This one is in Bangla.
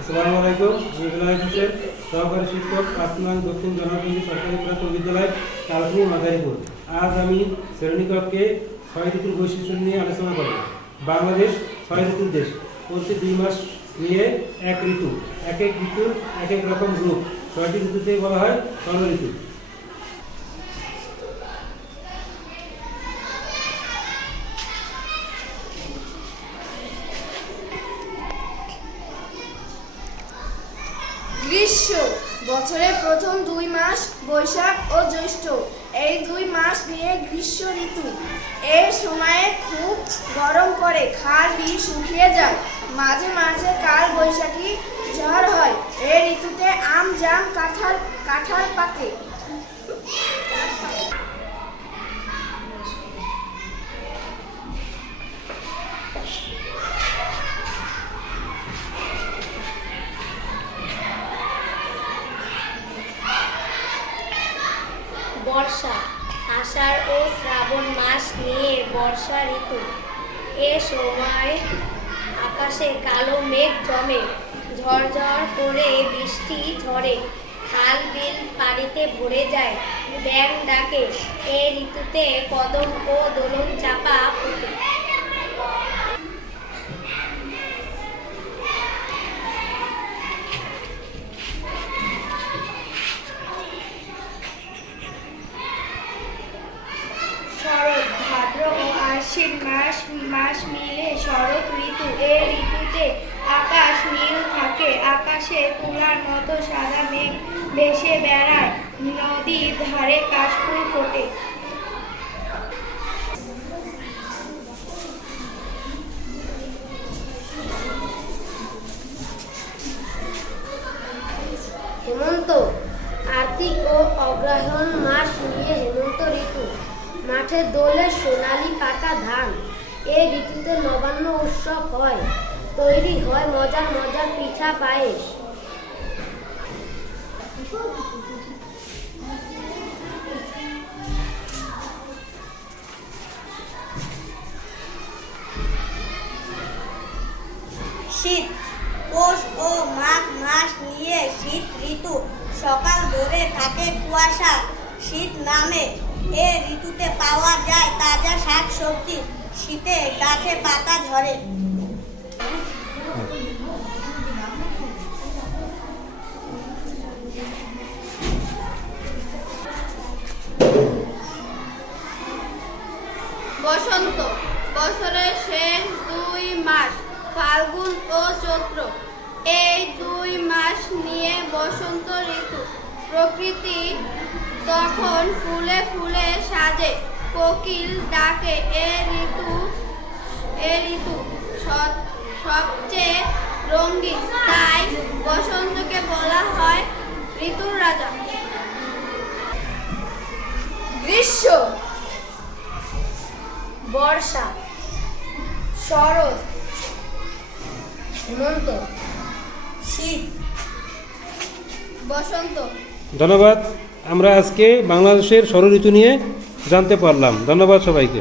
আসসালামু আলাইকুম। আমি বেলায়েত হোসেন, সহকারী শিক্ষক, ৫ নং দক্ষিণ জনকেন্দ্রী সরকারি প্রাথমিক বিদ্যালয় কালপুর মাদারীপুর। আজ আমি শ্রেণীকক্ষে ৬ ঋতুর বৈশিষ্ট্য নিয়ে আলোচনা করব। বাংলাদেশ ৬ ঋতুর দেশ। প্রতি ২ মাস নিয়ে এক ঋতু, এক এক ঋতুর এক এক রকম রূপ। ৬টি ঋতুতেই বলা হয় ষড় ঋতু। গ্রীষ্ম বছরের প্রথম 2 মাস বৈশাখ ও জ্যৈষ্ঠ, এই 2 মাস নিয়ে গ্রীষ্ম ঋতু। এই সময়ে খুব গরম পড়ে, খাল বিল শুকিয়ে যায়, মাঝে মাঝে কাল বৈশাখী ঝড় হয়। এই ঋতুতে আম জাম কাঁঠাল পাকে। বর্ষা আষাঢ় ও শ্রাবণ মাস নিয়ে বর্ষা ঋতু। এ সময় আকাশে কালো মেঘ জমে, ঝড়ঝড় করে বৃষ্টি ঝরে, খাল বিল পানিতে ভরে যায়, ব্যাঙ ডাকে। এ ঋতুতে কদম ও দোলন চাপা ফোটে। শরৎ ভাদ্র ও আশ্বিন মাস মিলে শরৎ ঋতু। এই ঋতুতে আকাশ নীল থাকে, আকাশে তুলার মতো সাদা মেঘ ভেসে বেড়ায়, নদীর ধারে কাশফুল ফোটে। হেমন্ত কার্তিক ও অগ্রহায়ণ মাস নিয়ে হেমন্ত ঋতু। মাঠে দোলে সোনালি পাকা ধান। এই ঋতুতে নবান্ন উৎসব হয়, তৈরি হয় মজার মজার পিঠা পায়েস। শীত পৌষ ও মাঘ মাস নিয়ে শীত ঋতু। সকাল ভোরে থাকে কুয়াশা, শীত নামে। এ ঋতুতে পাওয়া যায় তাজা শাক সবজি, শীতে গাছে পাতা ঝরে। বসন্ত বছরের শেষ 2 মাস ফাল্গুন ও চৈত্র। এই 2 মাস নিয়ে বসন্ত ঋতু। প্রকৃতি তখন ফুলে ফুলে সাজে, কোকিল ডাকে। এ ঋতু সবচেয়ে রঙিন, তাই বসন্তকে বলা হয় ঋতুর রাজা। গ্রীষ্ম বর্ষা, শরৎ, হেমন্ত, শীত, বসন্ত। ধন্যবাদ। আমরা আজকে বাংলাদেশের ষড় ঋতু নিয়ে জানতে পারলাম। ধন্যবাদ সবাইকে।